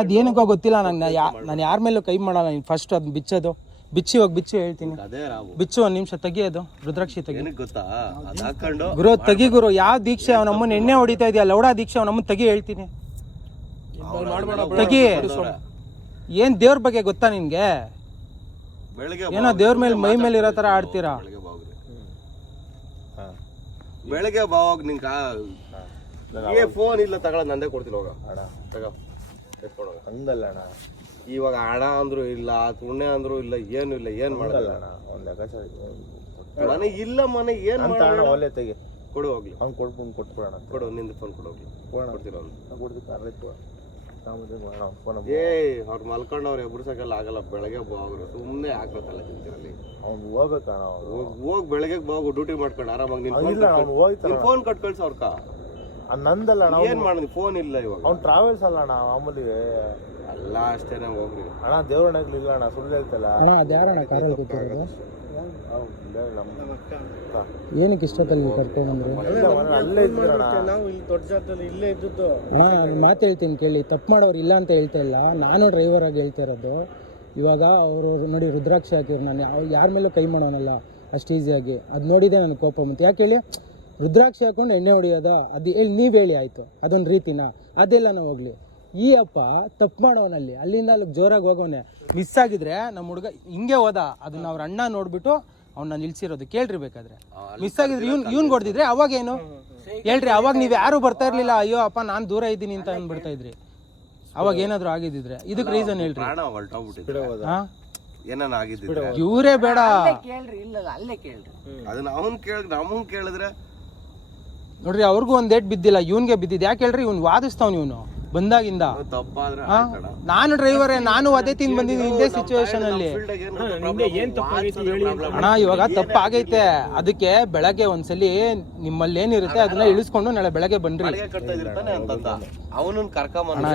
ಅದೇನಕ್ಕೋ ಗೊತ್ತಿಲ್ಲ ನಂಗೆ. ನಾನು ಯಾರ ಮೇಲೂ ಕೈ ಮಾಡಲ್ಲ. ನೀನು ಫಸ್ಟ್ ಅದು ಬಿಚ್ಚೋದು ಬಿಚ್ಚಿ ಹೋಗಿ ಬಿಚ್ಚು ಹೇಳ್ತೀನಿ. ಬಿಚ್ಚು ಒಂದು ನಿಮಿಷ ತೆಗಿಯೋದು. ರುದ್ರಾಕ್ಷಿ ತೆಗಿ ಗುರು, ತೆಗಿ ಗುರು. ಯಾವ ದೀಕ್ಷೆ ಅವನಮ್ಮನ ಎಣ್ಣೆ ಹೊಡಿತಾ ಇದೆಯಾ? ಲೌಡಾ ದೀಕ್ಷೆ ಅವನಮ್ಮನ ತೆಗಿ ಹೇಳ್ತೀನಿ. ತೆಗಿ. ಏನ್ ದೇವ್ರ ಬಗ್ಗೆ ಗೊತ್ತಾ ನಿನ್ಗೆ? ಏನೋ ದೇವ್ರ ಮೇಲೆ ಮೈ ಮೇಲೆ ಇರೋ ತರ ಆಡ್ತೀರಾ. ಬೆಳಗ್ಗೆ ಬಾವಾಗ ನಿಂಗ ಫೋನ್ ಇಲ್ಲ ತಗೊಳ, ನಂದೇ ಕೊಡ್ತೀನಿ. ಹೋಗ ತಗೋ ಹಂಗಲ್ಲ ಅಣ್ಣ. ಇವಾಗ ಹಣ ಅಂದ್ರು ಇಲ್ಲ, ತುಣ್ಣೆ ಅಂದ್ರು ಇಲ್ಲ, ಏನು ಇಲ್ಲ. ಏನ್ ಮಾಡಲ್ಲ ಮನೆ ಇಲ್ಲ, ಮನೆ ಏನ್ ಮಾಡೋಣ? ಒಳ್ಳೆ ತೆಗಿ ಕೊಡು ಹೋಗ್ಲಿ. ಅವ್ನು ಕೊಡ್ಕೊಂಡು ಕೊಟ್ಬಿಡೋಣ. ಕೊಡು, ನಿಂದು ಫೋನ್ ಕೊಡೋಗ್ಲಿ. ಕೊಡ್ತೀನಿ ಅವ್ರು ಮಲ್ಕೊಂಡವ್ರು ಎಬ್ಬಿಸಕ್ಕೆಲ್ಲ ಆಗಲ್ಲ. ಬೆಳಗ್ಗೆ ಹೋಗ್ರು ಸುಮ್ಮನೆ ಹಾಕೋತಲ್ಲ ತಿಂತೀರಲ್ಲಿ. ಅವ್ನು ಹೋಗ್ಬೇಕಣ್ಣ. ಹೋಗ್ ಬೆಳಗ್ಗೆ ಹೋಗು, ಡ್ಯೂಟಿ ಮಾಡ್ಕೊಂಡು ಆರಾಮಾಗಿ ನಿನ್ ಫೋನ್ ಕಟ್ ಕಳ್ಸ. ಅವ್ರಕ ನಂದಲ್ಲ ಏನ್ ಮಾಡೋದು? ಫೋನ್ ಇಲ್ಲ ಇವಾಗ. ಅವ್ನು ಟ್ರಾವೆಲ್ಸ್ ಅಲ್ಲ ಅಣ್ಣ, ಮಾಮೂಲಿ ಅಲ್ಲ ಅಷ್ಟೇನೆ. ಹೋಗ್ರಿ ಅಣ್ಣ, ದೇವ್ರನಾಗ್ಲಿಲ್ಲ ಅಣ್ಣ, ಸುಳ್ಳು ಹೇಳ್ತಲ್ಲ ಅಣ್ಣ. ಅದ್ಯಾರಣ್ಣ ಕಾರಲ್ಲಿ ಕೂತಿರೋದು? ಏನಕ್ಕೆ ಇಷ್ಟೊತ್ತಲ್ಲಿ ಕರ್ಕೊಂಡ್ಬಂದ್ರು? ಅಲ್ಲೇ ಇದ್ರಣ್ಣ, ನಾವು ಇಲ್ಲಿ ದೊಡ್ಡ ಜಾಗದಲ್ಲಿ ಇಲ್ಲೇ ಇದ್ದದ್ದು. ಅಣ್ಣ ಮಾತು ಹೇಳ್ತೀನಿ ಕೇಳಿ. ತಪ್ಪು ಮಾಡೋರು ಇಲ್ಲ ಅಂತ ಹೇಳ್ತಾ ಇಲ್ಲ, ನಾನು ಡ್ರೈವರ್ ಆಗಿ ಹೇಳ್ತಾ ಇರೋದು. ಇವಾಗ ಅವರು ನೋಡಿ ರುದ್ರಾಕ್ಷಿ ಹಾಕಿವ್ರು, ನಾನು ಯಾರ ಮೇಲೂ ಕೈ ಮಾಡೋನಲ್ಲ ಅಷ್ಟು ಈಸಿಯಾಗಿ. ಅದು ನೋಡಿದೆ ನನಗೆ ಕೋಪ ಬಂತು. ಯಾಕೆ ಹೇಳಿ? ರುದ್ರಾಕ್ಷಿ ಹಾಕೊಂಡು ಎಣ್ಣೆ ಹೊಡಿಯೋದ? ಅದು ಹೇಳಿ ನೀವು ಹೇಳಿ ಆಯಿತು, ಅದೊಂದು ರೀತಿನ? ಅದೆಲ್ಲ ನಾವು ಹೋಗ್ಲಿ. ಈ ಅಪ್ಪ ತಪ್ಪು ಮಾಡೋನಲ್ಲಿ ಅಲ್ಲಿಂದ ಅಲ್ಲಿಗೆ ಜೋರಾಗಿ ಹೋಗೋನೆ. ಮಿಸ್ ಆಗಿದ್ರೆ ನಮ್ಮ ಹುಡುಗ ಹಿಂಗೆ ಹೋದ, ಅದನ್ನ ಅವ್ರ ಅಣ್ಣ ನೋಡ್ಬಿಟ್ಟು ಅವ್ನ ನಿಲ್ಸಿರೋದು. ಕೇಳ್ರಿ ಬೇಕಾದ್ರೆ. ಮಿಸ್ ಆಗಿದ್ರೆ ಇವ್ನ್ ಕೊಡ್ದಿದ್ರೆ ಅವಾಗ ಏನು ಹೇಳ್ರಿ? ಅವಾಗ ನೀವು ಯಾರು ಬರ್ತಾ ಇರ್ಲಿಲ್ಲ. ಅಯ್ಯೋ ಅಪ್ಪ ನಾನು ದೂರ ಇದ್ದೀನಿ ಅಂತ ಅಂದ್ಬಿಡ್ತಾ ಇದ್ರಿ. ಅವಾಗ ಏನಾದ್ರು ಆಗಿದ್ದಿದ್ರೆ ಇದಕ್ಕೆ ರೀಸನ್ ಹೇಳ್ರಿ. ಇವರೇ ಬೇಡ ಕೇಳ್ರಿ. ಇಲ್ಲ ಅಲ್ಲೇ ಕೇಳ್ರಿ. ಅದನ್ನ ನಮಗ್ ಕೇಳಿದ್ರೆ ನೋಡ್ರಿ, ಅವ್ರಿಗೂ ಒಂದ್ ಏಟ್ ಬಿದ್ದಿಲ್ಲ, ಇವನ್ಗೆ ಬಿದ್ದಿದ್. ಯಾಕೆ ಹೇಳ್ರಿ? ಇವ್ನು ವಾದಿಸ್ತಾವ್ನು ಇವನು ಬಂದಾಗಿಂದ. ನಾನು ಡ್ರೈವರೇ, ನಾನು ಅದೇ ತಿಂದು ಬಂದಿದ್ದೀನಿ ಇದೇ ಸಿಚುವೇಶನ್ ಅಲ್ಲಿ. ಅಣ್ಣ ಇವಾಗ ತಪ್ಪು ಆಗೈತೆ. ಅದಕ್ಕೆ ಬೆಳಗ್ಗೆ ಒಂದ್ಸಲಿ ನಿಮ್ಮಲ್ಲಿ ಏನಿರುತ್ತೆ ಅದನ್ನ ಇಳಿಸ್ಕೊಂಡು ನಾಳೆ ಬೆಳಗ್ಗೆ ಬನ್ರಿ. ಅವನನ್ನ ಕರ್ಕೊಂಡ್